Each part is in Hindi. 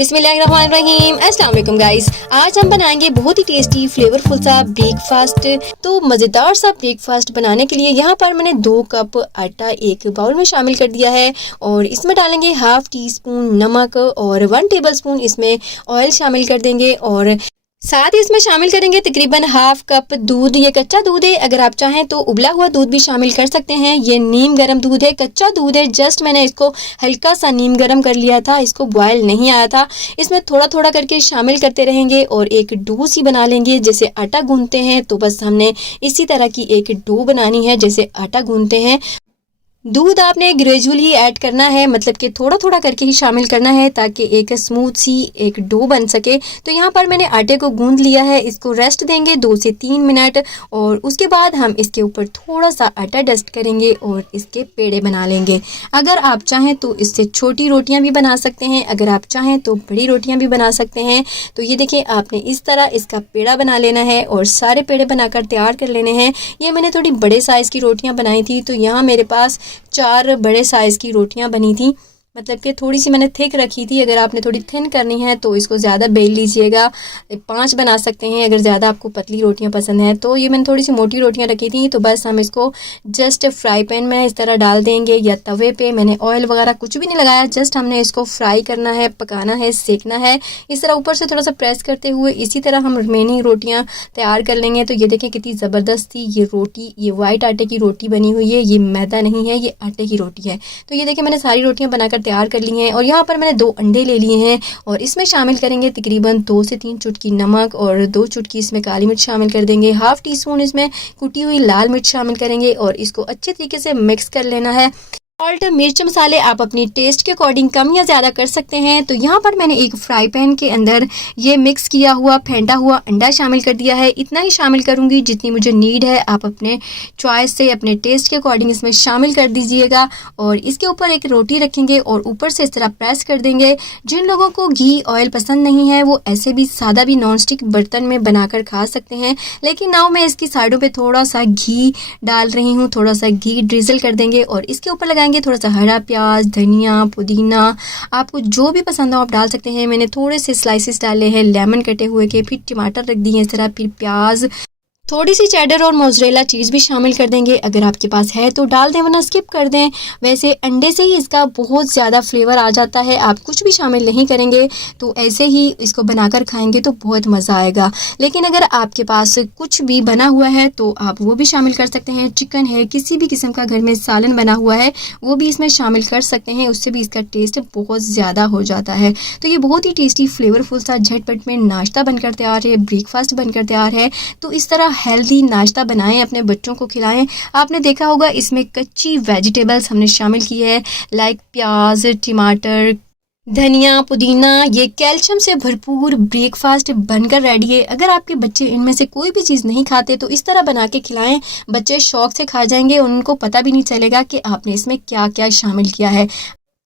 बिस्मिल्लाहिर्रहमानिर्रहीम। अस्सलाम वालेकुम गाइस। आज हम बनाएंगे बहुत ही टेस्टी फ्लेवरफुल सा ब्रेकफास्ट। तो मज़ेदार सा ब्रेकफास्ट बनाने के लिए यहाँ पर मैंने 2 कप आटा एक बाउल में शामिल कर दिया है और इसमें डालेंगे हाफ टी स्पून नमक और 1 टेबलस्पून इसमें ऑयल शामिल कर देंगे और साथ ही इसमें शामिल करेंगे तकरीबन हाफ कप दूध। ये कच्चा दूध है, अगर आप चाहें तो उबला हुआ दूध भी शामिल कर सकते हैं। ये नीम गरम दूध है, कच्चा दूध है, जस्ट मैंने इसको हल्का सा नीम गरम कर लिया था, इसको बॉयल नहीं आया था। इसमें थोड़ा थोड़ा करके शामिल करते रहेंगे और एक डो सी बना लेंगे। जैसे आटा गूंथते हैं तो बस हमने इसी तरह की एक डो बनानी है जैसे आटा गूंथते हैं। दूध आपने ग्रेजुअली ऐड करना है, मतलब कि थोड़ा थोड़ा करके ही शामिल करना है ताकि एक स्मूथ सी एक डो बन सके। तो यहाँ पर मैंने आटे को गूंद लिया है, इसको रेस्ट देंगे 2 से 3 मिनट और उसके बाद हम इसके ऊपर थोड़ा सा आटा डस्ट करेंगे और इसके पेड़े बना लेंगे। अगर आप चाहें तो इससे छोटी रोटियाँ भी बना सकते हैं, अगर आप चाहें तो बड़ी रोटियाँ भी बना सकते हैं। तो ये देखिए आपने इस तरह इसका पेड़ा बना लेना है और सारे पेड़े बनाकर तैयार कर लेने हैं। ये मैंने थोड़ी बड़े साइज़ की रोटियाँ बनाई थी, तो यहाँ मेरे पास 4 बड़े साइज़ की रोटियां बनी थी, मतलब कि थोड़ी सी मैंने थिक रखी थी। अगर आपने थोड़ी थिन करनी है तो इसको ज़्यादा बेल लीजिएगा, 5 बना सकते हैं अगर ज़्यादा आपको पतली रोटियां पसंद हैं। तो ये मैंने थोड़ी सी मोटी रोटियां रखी थी, तो बस हम इसको जस्ट फ्राई पैन में इस तरह डाल देंगे या तवे पे। मैंने ऑयल वगैरह कुछ भी नहीं लगाया, जस्ट हमने इसको फ्राई करना है, पकाना है, सेकना है। इस तरह ऊपर से थोड़ा सा प्रेस करते हुए इसी तरह हम रिमेनिंग रोटियाँ तैयार कर लेंगे। तो ये देखें कितनी ज़बरदस्त थी ये रोटी, ये वाइट आटे की रोटी बनी हुई है, ये मैदा नहीं है, ये आटे की रोटी है। तो ये देखें मैंने सारी रोटियाँ बनाकर तैयार कर ली हैं और यहाँ पर मैंने 2 अंडे ले लिए हैं और इसमें शामिल करेंगे तकरीबन 2 से 3 चुटकी नमक और 2 चुटकी इसमें काली मिर्च शामिल कर देंगे। हाफ टी स्पून इसमें कुटी हुई लाल मिर्च शामिल करेंगे और इसको अच्छे तरीके से मिक्स कर लेना है। सॉल्ट मिर्च मसाले आप अपनी टेस्ट के अकॉर्डिंग कम या ज़्यादा कर सकते हैं। तो यहाँ पर मैंने एक फ्राई पैन के अंदर ये मिक्स किया हुआ फेंटा हुआ अंडा शामिल कर दिया है। इतना ही शामिल करूँगी जितनी मुझे नीड है, आप अपने चॉइस से अपने टेस्ट के अकॉर्डिंग इसमें शामिल कर दीजिएगा। और इसके ऊपर एक रोटी रखेंगे और ऊपर से इस तरह प्रेस कर देंगे। जिन लोगों को घी ऑयल पसंद नहीं है वो ऐसे भी सादा भी नॉन स्टिक बर्तन में बनाकर खा सकते हैं, लेकिन नाउ मैं इसकी साइडों पर थोड़ा सा घी डाल रही हूँ, थोड़ा सा घी ड्रिजल कर देंगे और इसके ऊपर लगाएंगे थोड़ा सा हरा प्याज, धनिया, पुदीना, आपको जो भी पसंद हो आप डाल सकते हैं। मैंने थोड़े से स्लाइसेस डाले हैं लेमन कटे हुए के, फिर टमाटर रख दिए इस तरह, फिर प्याज, थोड़ी सी चेडर और मोज़रेला चीज़ भी शामिल कर देंगे। अगर आपके पास है तो डाल दें वरना स्किप कर दें। वैसे अंडे से ही इसका बहुत ज़्यादा फ्लेवर आ जाता है, आप कुछ भी शामिल नहीं करेंगे तो ऐसे ही इसको बनाकर खाएंगे तो बहुत मज़ा आएगा। लेकिन अगर आपके पास कुछ भी बना हुआ है तो आप वो भी शामिल कर सकते हैं। चिकन है, किसी भी किस्म का घर में सालन बना हुआ है वो भी इसमें शामिल कर सकते हैं, उससे भी इसका टेस्ट बहुत ज़्यादा हो जाता है। तो ये बहुत ही टेस्टी फ्लेवरफुल सा झटपट में नाश्ता बनकर तैयार है, ब्रेकफास्ट बनकर तैयार है। तो इस तरह हेल्दी नाश्ता बनाएं, अपने बच्चों को खिलाएं। आपने देखा होगा इसमें कच्ची वेजिटेबल्स हमने शामिल की है, लाइक प्याज, टमाटर, धनिया, पुदीना। ये कैल्शियम से भरपूर ब्रेकफास्ट बनकर रेडी है। अगर आपके बच्चे इनमें से कोई भी चीज़ नहीं खाते तो इस तरह बना के खिलाएं, बच्चे शौक से खा जाएंगे और उनको पता भी नहीं चलेगा कि आपने इसमें क्या क्या शामिल किया है।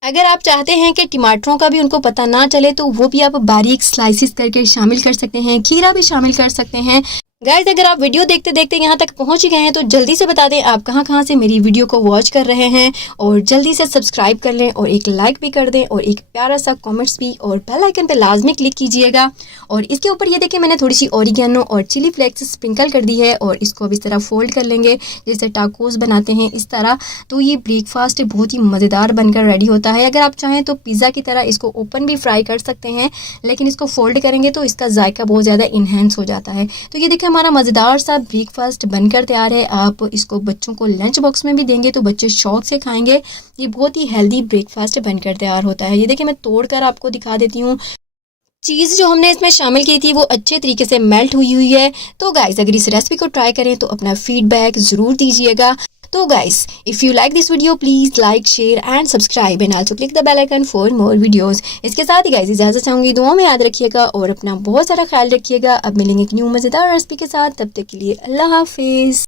अगर आप चाहते हैं कि टमाटरों का भी उनको पता ना चले तो वो भी आप बारीक स्लाइसिस करके शामिल कर सकते हैं, खीरा भी शामिल कर सकते हैं। गाइस अगर आप वीडियो देखते देखते यहाँ तक पहुँच गए हैं तो जल्दी से बता दें आप कहाँ से मेरी वीडियो को वॉच कर रहे हैं और जल्दी से सब्सक्राइब कर लें और एक लाइक भी कर दें और एक प्यारा सा कमेंट्स भी और बेल आइकन पे लाजमी क्लिक कीजिएगा। और इसके ऊपर ये देखिए मैंने थोड़ी सी ऑरिगेनो और चिली फ्लेक्स स्प्रिंकल कर दी है और इसको अब इस तरह फोल्ड कर लेंगे जैसे टाकोस बनाते हैं इस तरह। तो ये ब्रेकफास्ट बहुत ही मज़ेदार बनकर रेडी होता है। अगर आप चाहें तो पिज़्ज़ा की तरह इसको ओपन भी फ्राई कर सकते हैं, लेकिन इसको फोल्ड करेंगे तो इसका जायका बहुत ज़्यादा इन्हेंस हो जाता है। तो ये देखिए हमारा मज़ेदार सा ब्रेकफास्ट बनकर तैयार है। आप इसको बच्चों को लंच बॉक्स में भी देंगे तो बच्चे शौक से खाएंगे। ये बहुत ही हेल्दी ब्रेकफास्ट बनकर तैयार होता है। ये देखिए मैं तोड़कर आपको दिखा देती हूँ। चीज़ जो हमने इसमें शामिल की थी वो अच्छे तरीके से मेल्ट हुई है। तो गाइस अगर इस रेसिपी को ट्राई करें तो अपना फीडबैक ज़रूर दीजिएगा। तो guys if you like this video please like, share and subscribe and also click the bell icon for more videos. इसके साथ ही गाइस इजाज़त चाहूँगी, दुआ में याद रखिएगा और अपना बहुत सारा ख्याल रखिएगा। अब मिलेंगे एक न्यू मज़ेदार रेसिपी के साथ, तब तक के लिए अल्लाह हाफिज़।